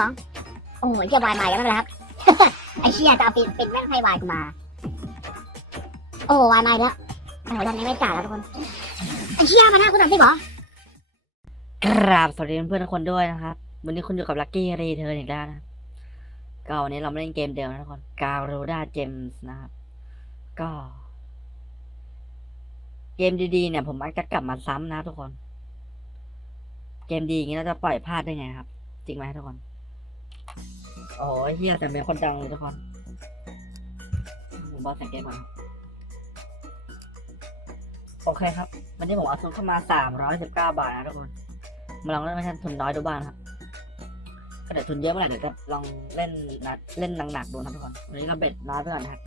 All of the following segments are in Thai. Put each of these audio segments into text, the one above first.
สองโอ้โหเฮียวายมาอีกแล้วนะครับไอ้เชี่ยจะเอาปินปินแม่งให้วายกูมา โอ้วายมาอีกแล้วโอ้โหตอนนี้ไม่จ่ายแล้วทุกคนไอ้เชี่ยมาหน้ากูหน่อยสิหรอกราบสวัสดีเพื่อนๆทุกคนด้วยนะครับ วันนี้คุณอยู่กับลั c กี้รีเทิร์นอีกแล้วนะครับก็วันนี้เราไม่เล่นเกมเดิมนะทุกคนกา r ูด้าเจมส์นะครับ ก็ เกมดีๆเนี่ย ผมมักจะกลับมาซ้ำนะทุกคน เกมดีอย่างนี้เราจะปล่อยพลาดได้ไงครับ จริงไหมทุกคน โอ้ยเฮียแต่เป็นคนดังเลยทุกคนผมบอกสังเกตก่อนครับโอเคครับ วันนี้ผมเอาทุนเข้ามาสามร้อยสิบเก้าบาทนะทุกคน มาลองเล่นไม่ใช่ทุนน้อยดูบ้างครับก็เดี๋ยวทุนเยอะเมื่อไหร่เดี๋ยวจะลองเล่นนะเล่นหนักๆดูนะทุกคน วันนี้ก็เบ็ดน้อยไปก่อนนะครับ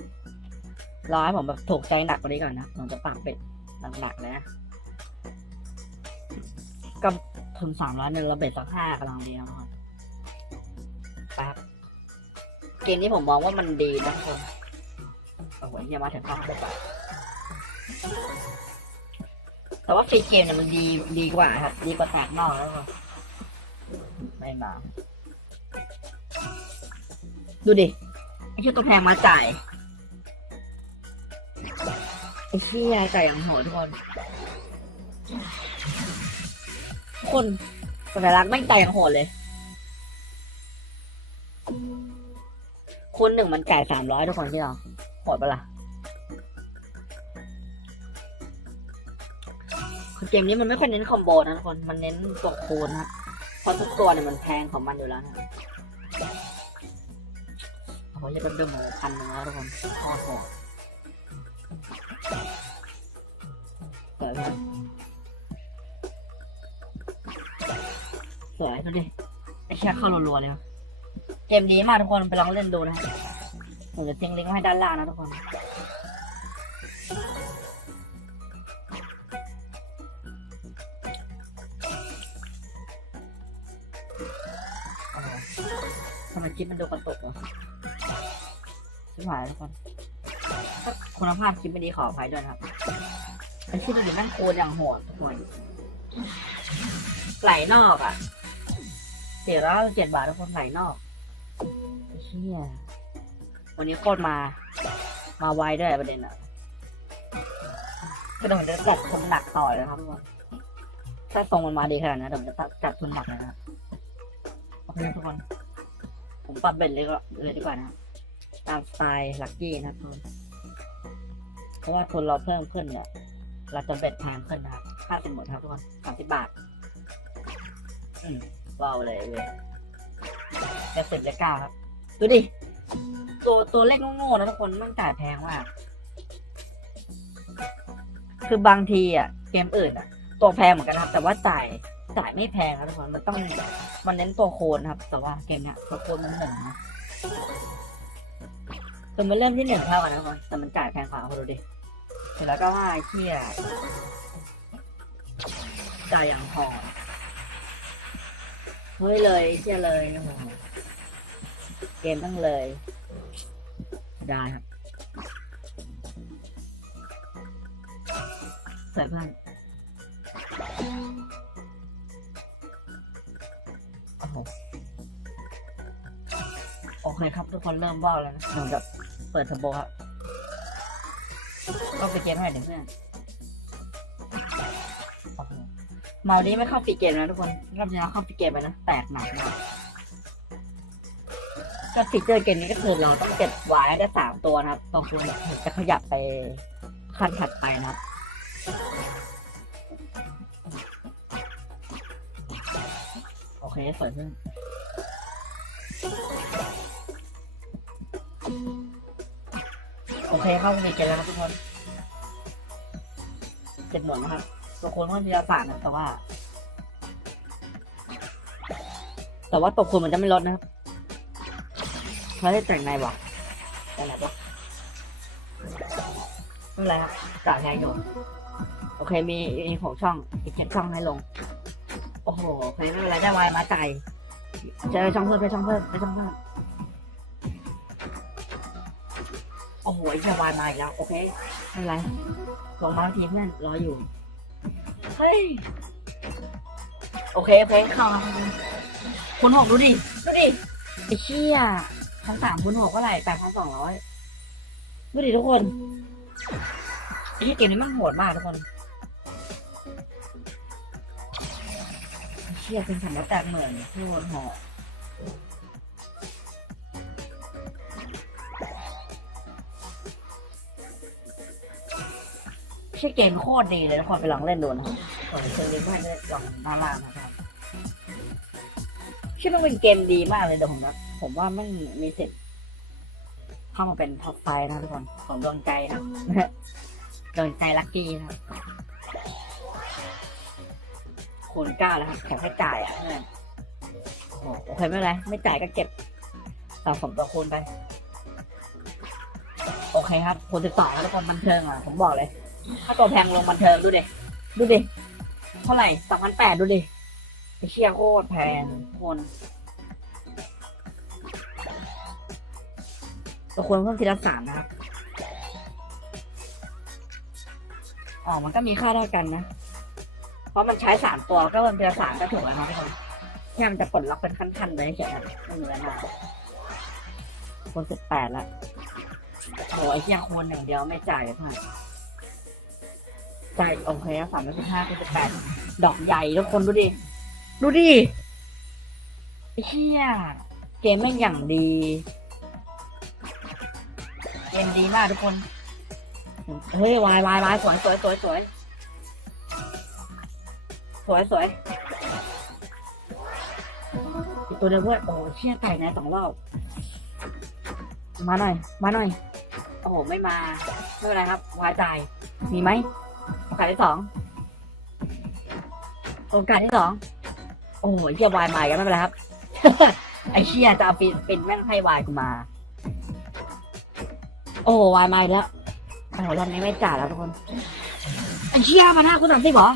รอให้ผมแบบถูกใจหนักกว่านี้ก่อนนะผมจะปากเบ็ดหนักๆเลยนะก็ทุนสามร้อยหนึ่งเราเบ็ดสักห้ากำลังดีนะทุกคน เกมนี้ผมมองว่ามันดีนะทุกคนโอ้โหเฮียมาถึงภาคเบ็ดไปแต่ว่าฟรีเกมเนี่ยมันดีดีกว่าครับ ดีกว่าแตกนอกแล้วกคนไม่มาดูดิไอ้ชื่อตัวแพงมาจ่ายไอ้เชี่ยไก่ยังโหดทุกคนคนสัญลักษณ์แม่งไก่ยังโหดเลย คุณหนึ่งมันไก่สามร้อยทุกคนที่เราโหดปะล่ะคือเกมนี้มันไม่ค่อยเน้นคอมโบนะทุกคน มันเน้นตัวคูณนะเพราะทุกตัวเนี่ยมันแพงของมันอยู่แล้วนะโอ้ยจะเป็นเดือหมูพันหนึ่งแล้วทุกคนโคตรโหดสวยไหมสวยดูดิไอ้แค่เข้ารัวๆเลยวะ เกมดีมากทุกคนไปลองเล่นดูนะผมจะทิ้งลิงก์ไว้ให้ด้านล่างนะทุกคนทำไมคลิปมันดูกระตุกวะชิบหายทุกคนคุณภาพคลิปไม่ดีขออภัยด้วยครับไอ้ที่มันอยู่นั่นโคตรอย่างโหดทุกคนไหลนอกอะ เสียแล้วเจ็ดบาททุกคนไหลนอกไอ้เชี่ยวันนี้โคตรมา มาไวด้วยประเด็นอะก็เดี๋ยวผมจะจัดทุนหนักต่อเลยครับทุกคนถ้าทรงมันมาดีขนาดนั้นเดี๋ยวผมจะจัดทุนหนักเลยนะครับโอเคทุกคนผมปรับเบ็ดเลยก็เลยดีกว่านะครับตามสไตล์ลักกี้นะครับทุกคนเพราะว่าทุนเราเพิ่มขึ้นเนี่ยเราจะเบ็ดแพงขึ้นนะครับค่าสินหมดครับทุกคนสามสิบบาท อืม ว้าวเลยเว้ยจะสิบจะเก้าครับ ดูดิ ตัวตัวเลขโง่ๆนะทุกคนมันจ่ายแพงมาก คือบางทีอะ เกมอื่นอะ ตัวแพงเหมือนกันครับ แต่ว่าจ่ายจ่ายไม่แพงนะทุกคน มันต้อง มันเน้นตัวโคนครับ แต่ว่าเกมเนี้ยตัวโคนมันหนึ่งนะคือมันเริ่มที่หนึ่งเท่ากันนะทุกคนแต่มันจ่ายแพงกว่าคุณดูดิเสร็จแล้วก็ว่าไอ้เชี่ยจ่ายอย่างพอ เฮ้ยเลยเชี่ยเลยเกมตั้งเลยได้ครับใส่เพื่อนโอ้โหโอเคครับทุกคนเริ่มว่าแล้วนะเดี๋ยวจะเปิดเทอร์โบครับก็ไปเกมให้เดี๋ยวเพื่อน เมานี้ไม่เข้าฟีเกมนะทุกคนรอบนี้เราเข้าฟีเกมไปนะแตกหนักมากก็ฟีเจอร์เกมนี้ก็คือเราต้องเก็บไว้ได้สามตัวนะครับต่อคนถึงจะขยับไปขั้นถัดไปนะครับโอเคสวยเพื่อนโอเคเข้าฟีเกมแล้วครับทุกคนเจ็ดหมดนะครับ ตัวโคนมันมีอาสานะแต่ว่า แต่ว่าตัวโคนมันจะไม่ลดนะครับเขาได้แต่งในวะแต่งไหนวะไม่เป็นไรครับจ่ายแพงอยู่โอเคมีอีกหกช่องอีกเจ็ดช่องให้ลง โอ้โหโอเคไม่เป็นไรได้วายมาจ่ายจะช่องเพิ่มไปช่องเพิ่มไปช่องเพิ่มโอ้โหไอ้เหี้ยวายมาอีกแล้ว โอเคไม่เป็นไรส่งมาทีเพื่อนรออยู่ เฮ้ย โอเคโอเคเข้าแล้วคุณหกดูดิไม่ดิ ไอ้เชี่ยทั้งสามคูณหกเท่าไหร่แปดพันสองร้อยดูดิทุกคน ไอ้เหี้ยเกมนี้มันโหดมากทุกคนไอ้เชี่ยเป็นสัญญาแตกเหมือนที่โหดหอ ชี่ยเกมโคตรดีเลยทุกคนไปลองเล่นดูนะครับผมเคยเล่นให้ได้ลองด้านล่างนะครับชื่อมันเป็นเกมดีมากเลยเดี๋ยวผมนะผมว่าไม่มีสิทธิ์เข้ามาเป็นท็อปไฟนะทุกคนของดวงใจนะดวงใจลัคกี้นะครับคูณเก้าแล้วครับแถมให้จ่ายอะโอเคไม่เป็นไรไม่จ่ายก็เก็บต่อผมตัวคูณไป โอเคครับคูณสิบสองทุกคนบันเทิงอะผมบอกเลย ถ้าตัวแพงลงบันเทิงดูดิดูดิเท่าไหร่สองพันแปดดูดิไอ้เชี่ยโคตรแพงคนเราควรเพิ่มทีละสามนะครับอ๋อมันก็มีค่าเท่ากันนะ เพราะมันใช้สามตัวก็เพิ่มทีละสามก็ถูกแล้วนะทุกคนแค่มันจะปลดล็อกเป็นขั้นๆไปเฉยๆไม่มีอะไรมากคนสิบแปดละโอ้ไอ้เชี่ยควรหนึ่งเดียวไม่จ่ายเลยค่ะ ใจ่โอเคสามร้อยสิบห้าคนสิบแปดดอกใหญ่ทุกคนดูดิ ดูดิไอ้เฮียเกมแม่งอย่างดี เกมดีมากทุกคน เฮ้ยวายวายวายสวยสวยสวยสวยสวยสวยอีกตัวเดียวเพื่อนโอ้เชี่ยไก่นะสองรอบมาหน่อย มาหน่อย โอ้โหไม่มา ไม่เป็นไรครับวายใจมีไหม โอกาสที่สองโอกาสที่สองโอ้โหเชี่ยวายมาอีกันไม่เป็นไรครับ ไอเชียจะเอาปินปินแม่งให้วายกูมา โอ้วายมาอีกแล้วโอ้โหตอนนี้ไม่จ่ายแล้วทุกคนไอเชียมาหน้าคุณสามสิบเหรอ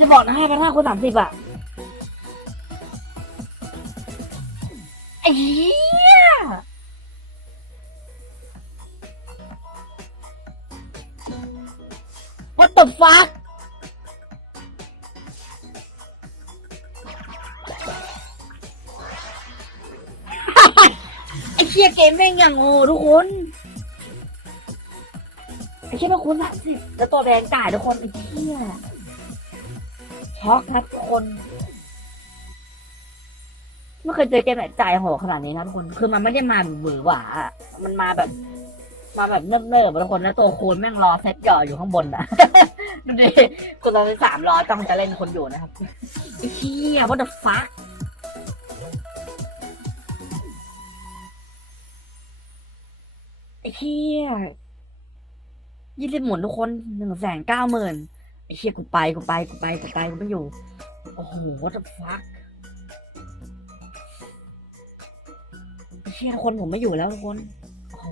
จะบอกนะให้มาหน้าคุณสามสิบอะไอ้ the fuck ไอ้เชี่ยเกมแม่งอย่างโง่ทุกคน ไอ้เชี่ยเป็นคนสามสิบแล้วตัวแดงจ่ายทุกคนไอ้เชี่ยช็อกครับทุกคนไม่เคยเจอเกมไหนจ่ายโหดขนาดนี้ครับทุกคน คือมันไม่ได้มาหวือหวาอะมันมาแบบ มาแบบเนิบๆอะทุกคนแล้วตัวคูณแม่งรอเซตหย่ออยู่ข้างบนอะดูดิคนเราสามรอบจังจะเล่นคนอยู่นะครับไอ้เชี่ย what the fuck ไอ้เชี่ยยี่สิบหมุนทุกคนหนึ่งแสนเก้าหมื่นไอ้เชี่ยกูไปกูไปกูไปกูไปกูไม่อยู่ โอ้โห what the fuck ไอ้เชี่ยคนผมไม่อยู่แล้วทุกคน โอ้โห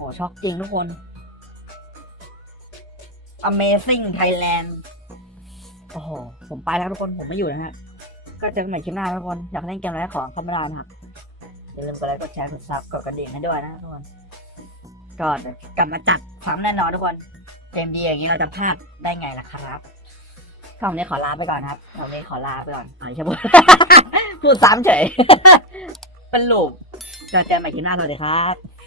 โอ้ช็อกจริงทุกคน Amazing Thailand โอ้โห ผมไปแล้วทุกคน ผมไม่อยู่นะฮะ ก็เจอกันใหม่คลิปหน้าทุกคน อยากเล่นเกมอะไรขอเข้ามาได้นะครับอย่าลืมกดไลค์ กดแชร์ กดซับ กดกระดิ่งให้ด้วยนะทุกคน ก็กลับมาจัดความแน่นอนทุกคน เกมดีอย่างนี้เราจะพลาดได้ไงล่ะครับคำนี้ขอลาไปก่อนครับคำนี้ขอลาไปก่อนอ๋อใช่ปะพูดซ้ำเฉย เป็นลูปเจอกันใหม่คลิปหน้าสวัสดีครับ